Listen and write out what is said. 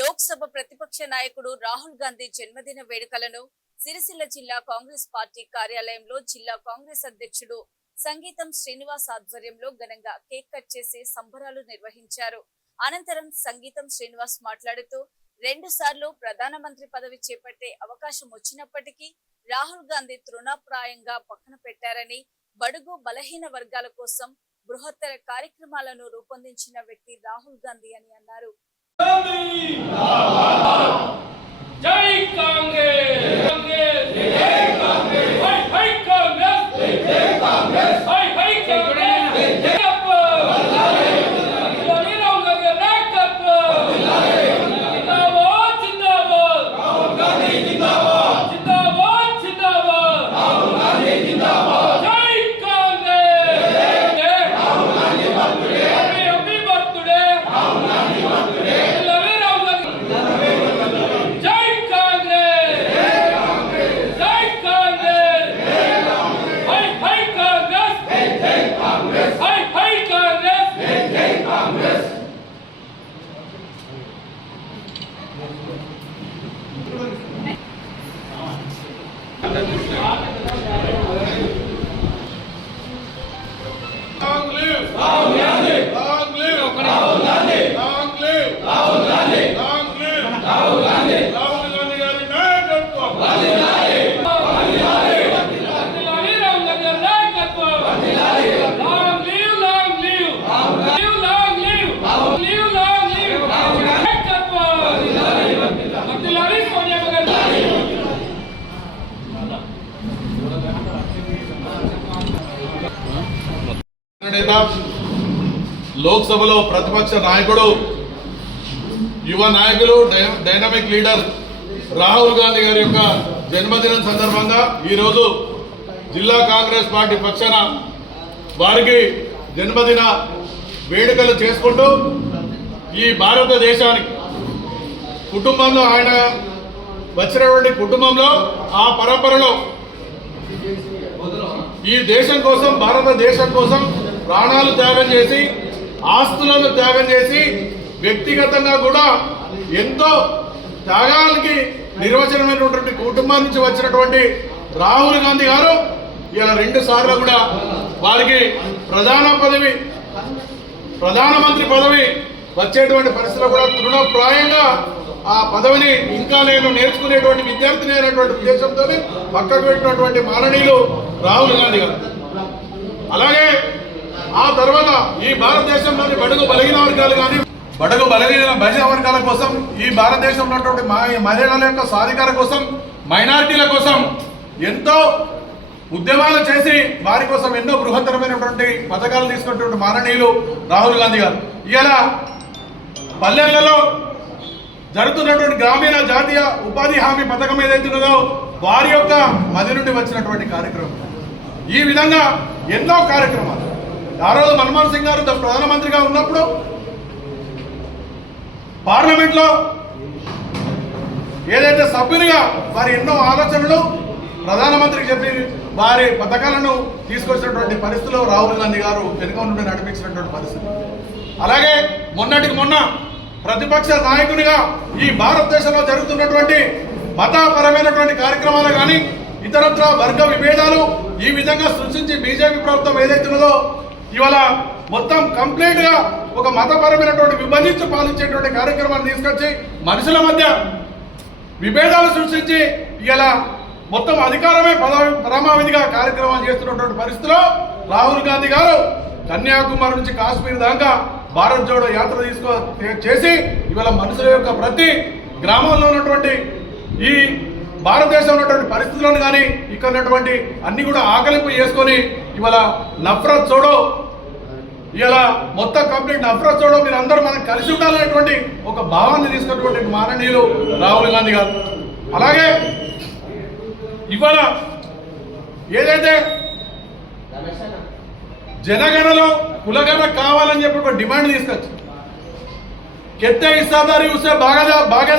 లోక్సభ ప్రతిపక్ష నాయకుడు రాహుల్ గాంధీ జన్మదిన వేడుకలను సిరిసిల్ల జిల్లా కాంగ్రెస్ పార్టీ కార్యాలయంలో జిల్లా కాంగ్రెస్ అధ్యక్షుడు సంగీతం శ్రీనివాస్ ఆధ్వర్యంలో ఘనంగా కేక్ కట్ చేసి సంబరాలు నిర్వహించారు. అనంతరం సంగీతం శ్రీనివాస్ మాట్లాడుతూ 2 సార్లు ప్రధానమంత్రి పదవి చేపట్టే అవకాశం వచ్చినప్పటికీ రాహుల్ గాంధీ తృణప్రాయంగా పక్కన పెట్టారని, బడుగు బలహీన వర్గాల కోసం బృహత్తర కార్యక్రమాలను రూపొందించిన వ్యక్తి రాహుల్ గాంధీ అని అన్నారు. జై కాంగ్రెస్ జై కాంగ్రెస్ హై కాంగ్రెస్ జై కాంగ్రెస్ హై కాంగ్రెస్ జిందాబాద్ రాహుల్ గాంధీ జిందాబాద్ జిందాబాద్ జిందాబాద్ రాహుల్ గాంధీ జిందాబాద్ జై Congress Rahul Gandhi birthday happy birthday Rahul Gandhi birthday లోక్సభలో ప్రతిపక్ష నాయకుడు, యువ నాయకులు, డైనమిక్ లీడర్ రాహుల్ గాంధీ గారి యొక్క జన్మదినం సందర్భంగా ఈరోజు జిల్లా కాంగ్రెస్ పార్టీ పక్షాన వారికి జన్మదిన వేడుకలు చేసుకుంటూ ఈ భారతదేశానికి కుటుంబంలో ఆయన వచ్చినటువంటి కుటుంబంలో ఆ పరంపరలో ఈ దేశం కోసం, భారతదేశం కోసం ప్రాణాలు త్యాగం చేసి, ఆస్తులను త్యాగం చేసి, వ్యక్తిగతంగా కూడా ఎంతో త్యాగాలకి నిర్వచనమైనటువంటి కుటుంబం నుంచి వచ్చినటువంటి రాహుల్ గాంధీ గారు ఇలా 2 సార్లు కూడా వారికి ప్రధానమంత్రి పదవి వచ్చేటువంటి పరిస్థితిలో కూడా తృణప్రాయంగా ఆ పదవిని ఇంకా నేను నేర్చుకునేటువంటి విద్యార్థిని అయినటువంటి ఉద్దేశంతో పక్కకు పెట్టినటువంటి మాననీయులు రాహుల్ గాంధీ గారు. అలాగే ఆ తర్వాత ఈ భారతదేశంలోని బడుగు బలహీన వర్గాలు కానీ, బడుగు బలహీన వర్గాల కోసం, ఈ భారతదేశంలో ఉన్నటువంటి మహిళల యొక్క సాధికార కోసం, మైనారిటీల కోసం ఎంతో ఉద్యమాలు చేసి వారి కోసం ఎన్నో బృహత్తరమైనటువంటి పథకాలు తీసుకున్నటువంటి మాననీయులు రాహుల్ గాంధీ గారు. ఇలా పల్లెలలో జరుగుతున్నటువంటి గ్రామీణ జాతీయ ఉపాధి హామీ పథకం ఏదైతున్నదో వారి యొక్క మది నుండి వచ్చినటువంటి కార్యక్రమం. ఈ విధంగా ఎన్నో కార్యక్రమాలు. ఆ రోజు మన్మోహన్ సింగ్ గారు ప్రధానమంత్రిగా ఉన్నప్పుడు పార్లమెంట్లో ఏదైతే సభ్యునిగా వారి ఎన్నో ఆలోచనలు ప్రధానమంత్రికి చెప్పి వారి పథకాలను తీసుకొచ్చినటువంటి పరిస్థితిలో రాహుల్ గాంధీ గారు వెనుక నుండి నడిపించినటువంటి పరిస్థితి. అలాగే మొన్నటికి మొన్న ప్రతిపక్ష నాయకునిగా ఈ భారతదేశంలో జరుగుతున్నటువంటి మతపరమైనటువంటి కార్యక్రమాలు కానీ, ఇతరత్ర వర్గ విభేదాలు ఈ విధంగా సృష్టించి బీజేపీ ప్రభుత్వం ఏదైతున్నదో ఇవాళ మొత్తం కంప్లీట్ గా ఒక మతపరమైనటువంటి విభజించి పాలించేటువంటి కార్యక్రమాన్ని తీసుకొచ్చి మనుషుల మధ్య విభేదాలు సృష్టించి ఇలా మొత్తం అధికారమే పరమావధిగా కార్యక్రమాలు చేస్తున్నటువంటి పరిస్థితిలో రాహుల్ గాంధీ గారు కన్యాకుమారి నుంచి కాశ్మీర్ దాకా భారత్ జోడో యాత్ర చేసి ఇవాళ మనుషుల యొక్క ప్రతి గ్రామంలో ఉన్నటువంటి ఈ భారతదేశంలో ఉన్నటువంటి పరిస్థితులను కానీ, ఇక్కడ ఉన్నటువంటి అన్ని కూడా ఆకలింపు చేసుకొని ఇవాళ నఫరత్ చోడో, ఇలా మొత్తం కంప్లీట్ నఫరత్ చోడో, మీరు అందరూ మనం కలిసి ఉండాలనేటువంటి ఒక భావాన్ని తీసుకున్నటువంటి మాననీయులు రాహుల్ గాంధీ గారు. అలాగే ఇవాళ ఏదైతే జనగణలో కులగణ కావాలని చెప్పి ఒక డిమాండ్ తీసుకొచ్చి కెత్తే హిస్సాదారీ ఉసే బాగా